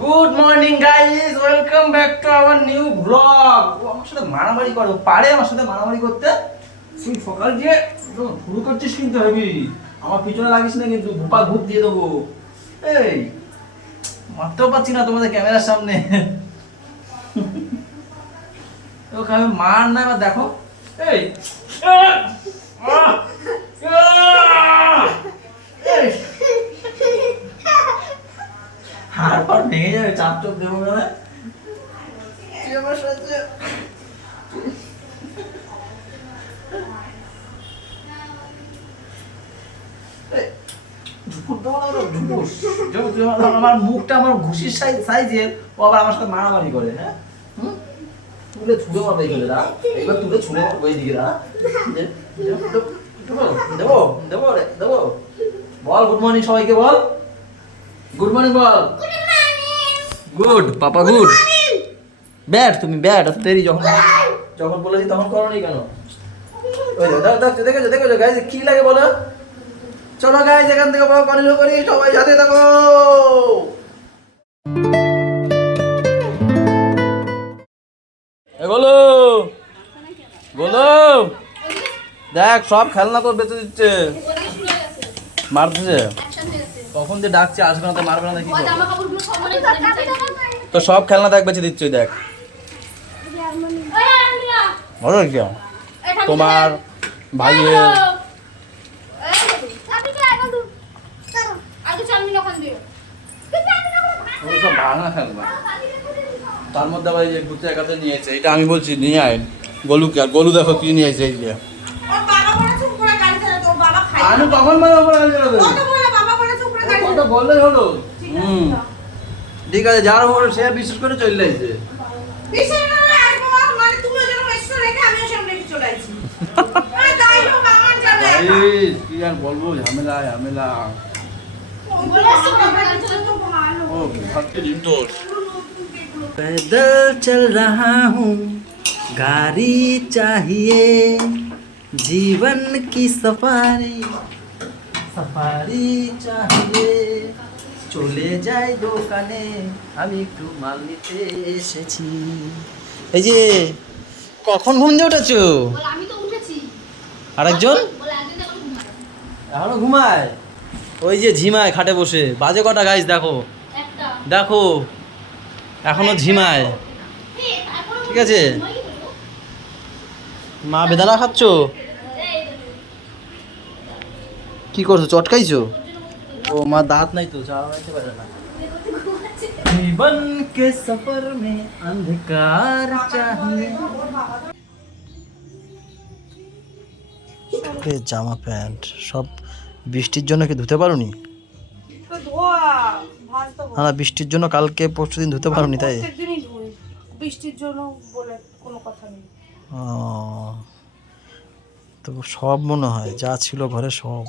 Good morning guys, welcome back to our new blog. ও আমার সাথে মারামারি করে, পারে আমার সাথে মারামারি করতে। তুই সকাল দিয়ে শুরু করছিস কিন্তু হেবি। আমার পিছনে লাগিস না কিন্তু, ভুপা ভূত দিয়ে দেবো। এই মারতেও পারছি না তোমাদের ক্যামেরার সামনে। ওকে আমি মার না, এবার দেখো। এই হাড় ফাড় ভেঙে যাবে, চাপ চোপ দেবো না। আমার মুখটা আমার ঘুষির সাইজের, ও আবার আমার সাথে মারামারি করে। হ্যাঁ, তুলে ছুড়ে মারবে এইগুলো, দা এইবার তুলে ছুড়ে মারবো এইদিকে। দা দেবো দেবো দেবো। বল গুড মর্নিং সবাইকে, বল গুড মর্নিং, বল গুড পাপা গুড। ব্যাট তুমি ব্যাট, অত দেরি যখন যখন বলেছি তখন করো নি কেন? ওই দেখো দেখো দেখো গাইজ কি লাগে বলো। চলো গাইজ এখান থেকে বলো, কন্টিনিউ করি, সবাই সাথে থাকো। বলো বলো, দেখ সব খেলনা তো বেঁচে দিচ্ছে, মারতেছে। কখন যে ডাকছে আসবে না তো মারবে না, কি তো সব খেলনা দেখ বেঁচে দিচ্ছে। দেখ তোমার ভাইয়ের সব ভাঙা খেলনা, তার মধ্যে আবার এই যে ঘুরতে একাতে নিয়েছে। এটা আমি বলছি নিয়ে আয় গোলুকে, আর গোলু দেখো কি নিয়েছে। এই যে আমি কখন বললেই হলো। ঠিক আছে, যার হলো সে বিশেষ করে চলে আসছে। কি আর বলবো, ঝামেলা ঝামেলা। पैदल चल रहा हूँ, गाड़ी चाहिए, जीवन की सफारी सफारी चाहिए। চলে যাই দোকানে, আমি একটু মাল নিতে এসেছি। এই যে কখন ঘুম দিয়ে উঠেছো? আমি তো উঠেছি। আরেকজন এখনো ঘুমায়, ওই যে ঝিমায় খাটে বসে। বাজে কটা গাইস দেখো, দেখো এখনো ঝিমায়। ঠিক আছে, মা বেদানা খাচ্ছ? কি করছো, চটকাইছো? ও মা দাঁত নাই তো, চালাতে পারে না। জীবন কে সফর মে অন্ধকার চাহিয়ে। জামা প্যান্ট সব বৃষ্টির জন্য কি ধুতে পারোনি? না বৃষ্টির জন্য কালকে পরশু দিন ধুতে পারোনি, তাই? বৃষ্টির জন্য বলে কোনো কথা নেই। তো সব মনে হয় যা ছিল ঘরে সব।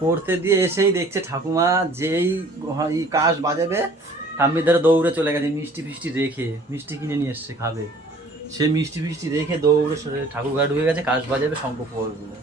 পড়তে দিয়ে এসেই দেখছে ঠাকুমা যেই কাশ বাজাবে ঠাম্মির ধারে দৌড়ে চলে গেছে, মিষ্টি ফিষ্টি রেখে, মিষ্টি কিনে নিয়ে এসছে খাবে। সে মিষ্টি ফিষ্টি রেখে দৌড়ে ঠাকুর ঘরে ঢুকে গেছে, কাশ বাজাবে, শঙ্খ পড়বে বলে।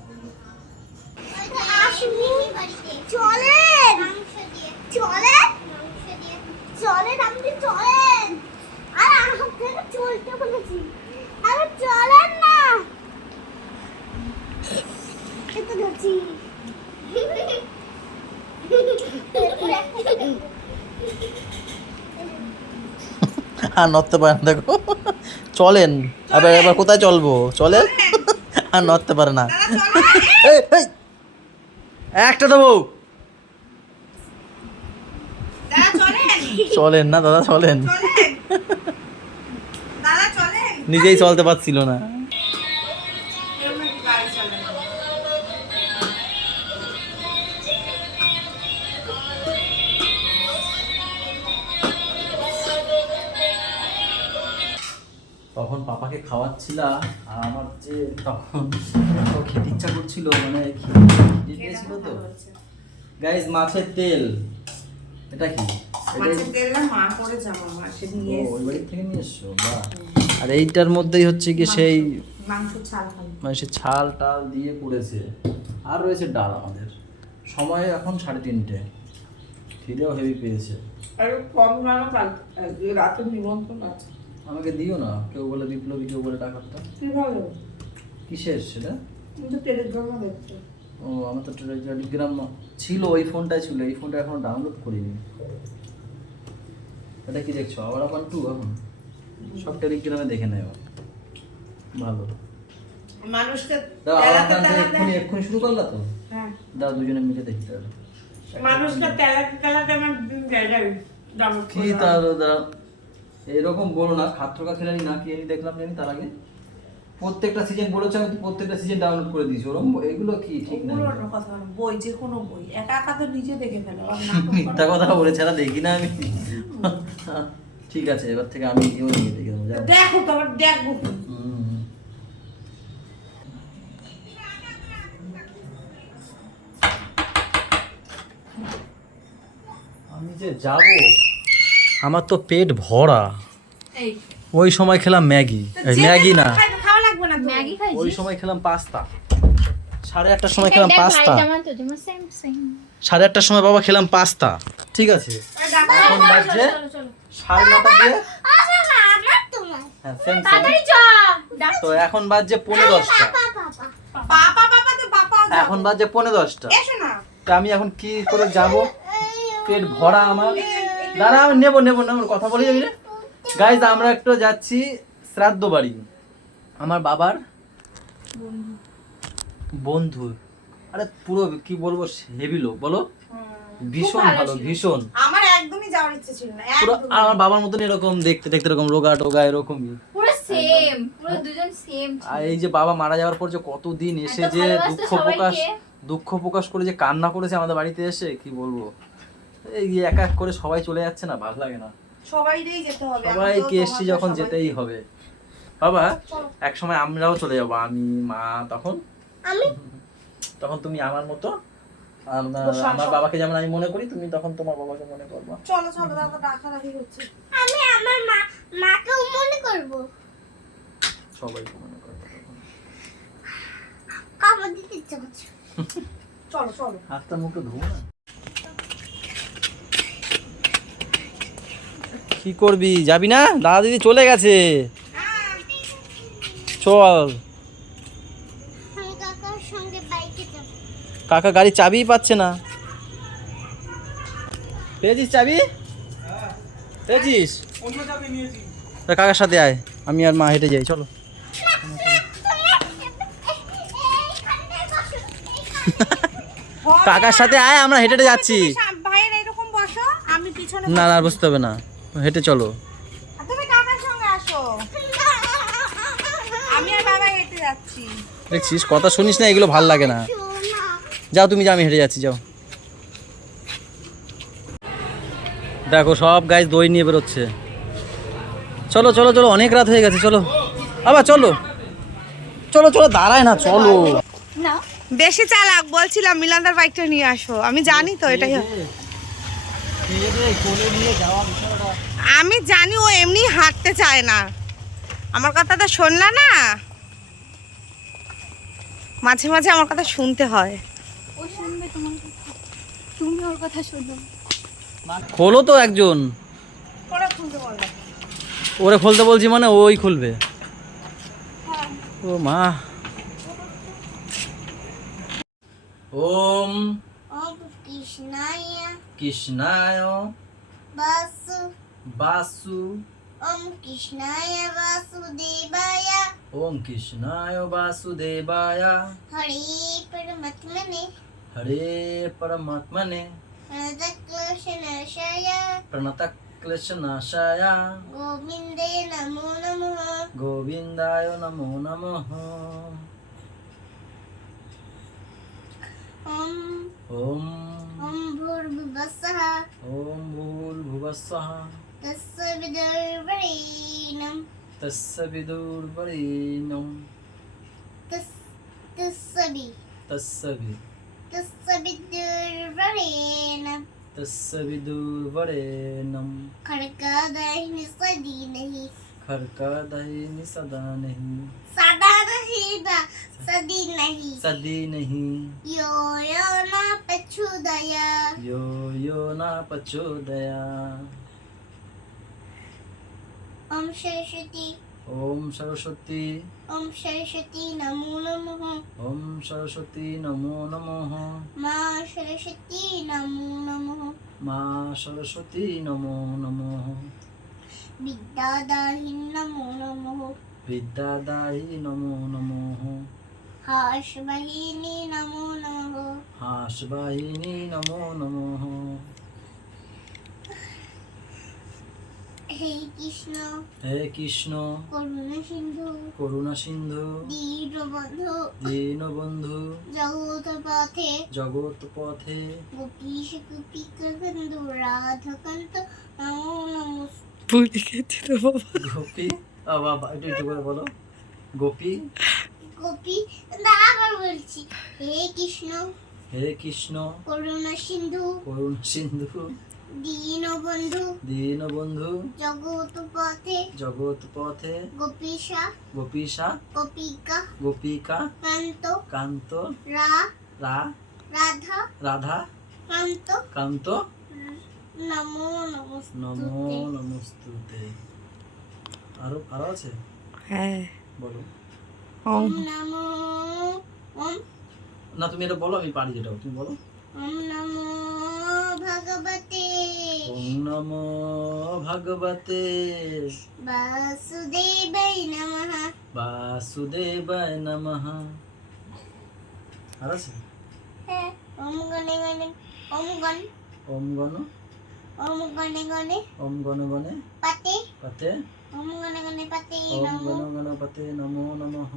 আর নড়তে পারে না, দেখো চলেন। আবার এবার কোথায় চলবো, চলেন আর নড়তে পারে না। এই, এই, একটা দেবো। চলেন না দাদা, চলেন। নিজেই চলতে পারছিল না। তখন পাপাকে খাওয়াচ্ছিলাম আর আমার যে তখন এত খেতে ইচ্ছা করছিল, মানে খিদে ছিল তো। গাইস, মাছের তেল, এটা কি? মাছের তেলটা মা করে জামা মাসে নিয়ে ও, ওই বাড়ি থেকে নিয়ে এসছো, বাহ। আর এইটার মধ্যেই হচ্ছে কি সেই মাংস ছাল খালি, মানে সে ছাল টাল দিয়ে করেছে। আর রয়েছে ডাল আমাদের। সময় এখন 3:30, খিদেও হেভি পেয়েছে। আর কম রান্না কাল রাতে নিমন্ত্রণ আছে। আমাকে দিও না, কেউ বলে বিপ্লবী, কেউ বলে ডাকাতটা। কি ভালো কিসের সেটা? কিন্তু টেলিগ্রামে দেখছো। ও, আমার তো টেলিগ্রাম ছিল, ওই ফোনটাই ছিল, এই ফোনটা এখনো ডাউনলোড করিনি। এটা কি দেখছো, আবার 1-2 এখন সব টেলিগ্রামে দেখে নেও, ভালো। মানুষকে দাও, আমার গান থেকে এক্ষুনি শুরু করলা তো? হ্যাঁ, দাও, দুজনে মিলে দেখি তাহলে। মানুষকে তেলাতে আমার দিন যায় দাম কি তাহলে দাও, এরকম বলো না। খাত্রকা খেলানি না কি আমি দেখলাম জানি তার আগে প্রত্যেকটা সিজন বলেছে, আমি প্রত্যেকটা সিজন ডাউনলোড করে দিয়েছি। ওরকম এগুলো কি ঠিক না? ওগুলোর কথা না, বই যে কোনো বই একা একা তো নিজে দেখে ফেলে। মিথ্যা কথা বলে ছাড়া দেখি না আমি। ঠিক আছে, এবার থেকে আমি নিজেও নিয়ে দেখে দেবো, যাও। দেখো তো আবার দেখবো। আমি যে যাব, আমার তো পেট ভরা। এই ওই সময় খেলাম ম্যাগি, ম্যাগি না, খাওয়া লাগবে না, ম্যাগি খাইছিস? ওই সময় খেলাম পাস্তা। 8:30টার সময় খেলাম পাস্তা। 8:30টার সময় বাবা খেলাম পাস্তা, ঠিক আছে। এখন বাজছে 9:30 দিয়ে, হ্যাঁ সেম সেম। তো এখন বাজছে 10:45। পাপা পাপা তো পাপা এখন বাজছে 10:45। এসো না। তা আমি এখন কি করে যাব? পেট ভরা আমার। দাঁড়া, আমি নেবো কথা বলি যাবি রে। গাইজ, আমরা একটু যাচ্ছি শ্রাদ্ধ বাড়ি আমার বাবার বন্ধু। আরে পুরো কি বলবো, হেভি লোক, বলো। ভীষণ ভালো, ভীষণ। আমার একদমই যাওয়ার ইচ্ছে ছিল না, পুরো একদম। আমার বাবার মতন এরকম দেখতে দেখতে, এরকম রোগা টোগা এরকমই। পুরো সেম, পুরো দুজন সেম। আর এই যে বাবা মারা যাওয়ার পর যে কতদিন এসে যে দুঃখ প্রকাশ করে যে কান্না করেছে আমাদের বাড়িতে এসে, কি বলবো। এই এক এক করে সবাই চলে যাচ্ছে না, ভালো লাগে না। সবাইকেই যেতে হবে, সবাইকে এসছি যখন যেতেই হবে। বাবা, এক সময় আমরাও চলে যাবো, আমি মা, তখন তুমি আমার মতো। আমার বাবাকে যেমন আমি মনে করি, তুমি তখন তোমার বাবাকে মনে করবো। চলো চলো, দাদা ডাকাডাকি হচ্ছে। আমি আমার মাকেও মনে করব। সবাইকে মনে করবো তখন। কামড় দিতে ইচ্ছে করছে। চলো চলো, হাতটা মুখটা ধুবো না। কি করবি, যাবি না? দাদা দিদি চলে গেছে, চল। আমি কাকার সঙ্গে বাইকে যাব। কাকা গাড়ির চাবিই পাচ্ছে না। পেয়েছিস চাবি? পেয়েছিস? তা কাকার সাথে আয়, আমি আর মা হেঁটে যাই, চলো। কাকার সাথে আয়, আমরা হেঁটে হেঁটে যাচ্ছি। ভাইয়ের এরকম বসো, আমি পিছনে না না, বুঝতে হবে না, হেঁটে চলো। তুমি কাকার সঙ্গে আসো, আমি আর বাবা হেঁটে যাচ্ছি। দেখছিস, কথা শুনিস না, এগুলো ভাল লাগে না। যাও তুমি, যাও, আমি হেঁটে যাচ্ছি, যাও। দেখো সব গাইজ দই নিয়ে বেরোচ্ছে। চলো চলো চলো, অনেক রাত হয়ে গেছে, চলো আবার চলো চলো চলো, দাঁড়ায় না, চলো। না, বেশি চালাক, বলছিলাম মিলানদার বাইকটা নিয়ে আসো, আমি জানি তো এটাই হবে। আমি জানি ও এমনি হাঁটতে চায় না, আমার কথাটা শুনলা না, মাঝে মাঝে আমার কথা শুনতে হয়। ও শুনবে তোমার কথা, তুমি ওর কথা শুনো। খোলো তো একজন, ওরা খুলতে বলো। ওরে খুলতে বলছি মানে ওই খুলবে। ও মা। ওম ওম কৃষ্ণায় কৃষ্ণায় বাসু বাসু ओम कृष्णाय वासुदेवाय ओम कृष्णाय वासुदेवाय हरे परमात्मने हरे परमात्मने प्रणतक्लेशनाशाय प्रणतक्लेशनाशाय गोविन्दे नमो नमः गोविन्दाय नमो नमः ओम ओम ओम भूर्भुवस्सुः ओम भूर्भुवस्सुः तत्सवितुर्वरेण्यं तस्य विदुर्वरेण्यं तत्सवितुर्वरेण्यं तस्य विदुर्वरेण्यं खड्गदाहिनी सदी नहीं खरकादहिनी सदा नहीं सदा नहीं सदी नहीं सदी नहीं यो यो न पछुदया यो न पचोदया ओम सरस्वती ओम सरस्वती नमो नमः ओम सरस्वती नमो नमः माँ सरस्वती नमो नमः माँ सरस्वती नमो नमः विद्यादाहि नमो नमः विद्यादायी नमो नमः हासवाहिनी नमो नमः हासवाहिनी नमो नमः हे कृष्ण करुणा सिंधु दीनबंधु जगत पथे गोपीश गोपिका बंधु राधाकांत नमो नमः गोपी বাবা একটু একটু করে বলো গোপী गोपी না আবার বলছি হে কৃষ্ণ করুণা সিন্ধু দীনবন্ধু জগৎ পথে গোপীশা গোপিকা কান্ত রাধা কান্ত নমো নমস্তুতে আরো আরো আছে হ্যাঁ বলো ওম নমো ওম না তুমি এটা বলো আমি পারি যেটা তুমি বলো ওম নমো ভগবতে ওম নমো ভগবতে বাসুদেবায় নমঃ আর আছে হ্যাঁ ওম গণে গণে ওম গণে গণে পাতে ওম গণে গণে পাতে নমো গণপতে নমো নমঃ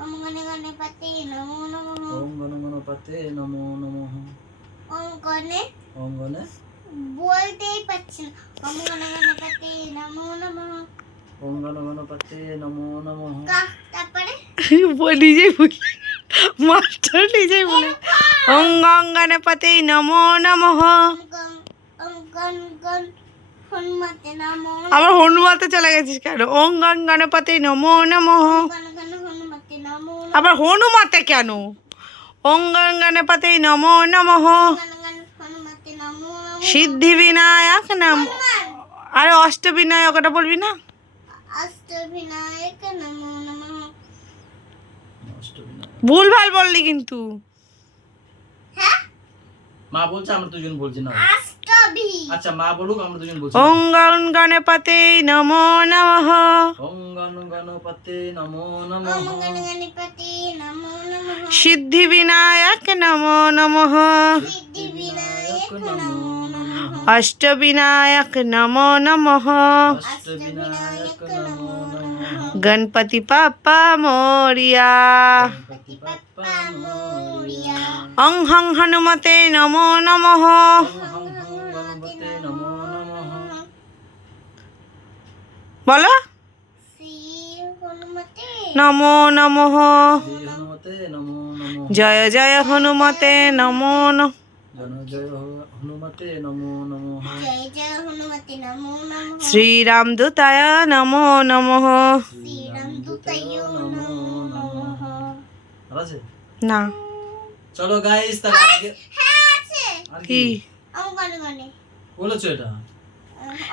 ওম গণে গণে পাতে নমো নমঃ ওম গণপতে নমো নমঃ ওম গণে বলতেই পাচ্ছি না ওম গণে গণে পাতে নমো নমঃ ওম গণপতে নমো নমঃ তারপরে নিজেই বলি মাস্টার নিজেই বলে ওং গং গণপতি নমো নমঃ ওম গণ হনুমতে নমো আবার হনুমাতে চলে গেছিস কেন ওং গং গণপতি নমো নমঃ হনুমতে নমো আবার হনুমাতে কেন ওং গং গণপতি নমো নমঃ হনুমতে নমো সিদ্ধি বিনায়ক নাম আরে অষ্টবিনায়ক ওটা বলবি না অষ্টবিনায়ক নমো নমঃ ভুলভাল বললি কিন্তু হ্যাঁ মা বলছে আমরা দুজন বলছি না অষ্টবি আচ্ছা মা বলুক আমরা দুজন বলছি ওং গং গণপতি নমো নমঃ ওম গণপতে নমো ওম নমঃ গণপতি নমো নমঃ সিদ্ধি বিনায়ক নমো নমঃ সিদ্ধিবিনায়ক নমো নমঃ অষ্টবিনায়ক নমো নমঃ অষ্টবিনায়ক নমো নমঃ গণপতি বাপ্পা মোরিয়া গণপতি বাপ্পা মোরিয়া অং হং হনুমতে নমো নমঃ গণপতে নমো নমঃ বলো শ্রী হনুমতে নমো নমঃ শ্রী হনুমতে নমো নমঃ জয় জয় হনুমতে নমো নমঃ জয় হনুমতে নমো নমঃ জয় জয় হনুমতে নমো নমঃ শ্রীরাম দূতায় নমো নমঃ শ্রীরামদূতায় নমো নমঃ আর আছে না চলো গাইস তাহলে আজকে হ্যাঁ আছে আর কি কি ওম গণে বলেছো এটা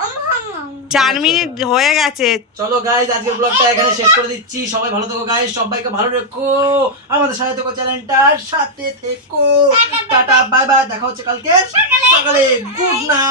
ওম হং হং 4 মিনিট হয়ে গেছে চলো গাইস আজকের ব্লগটা এখানে শেষ করে দিচ্ছি সবাই ভালো থেকো গাইস সবাইকে ভালো রেখো আমাদের সাথে থেকো চ্যানেলটার সাথে থেকো টাটা বাই বাই দেখা হচ্ছে কালকে সকালে গুড নাইট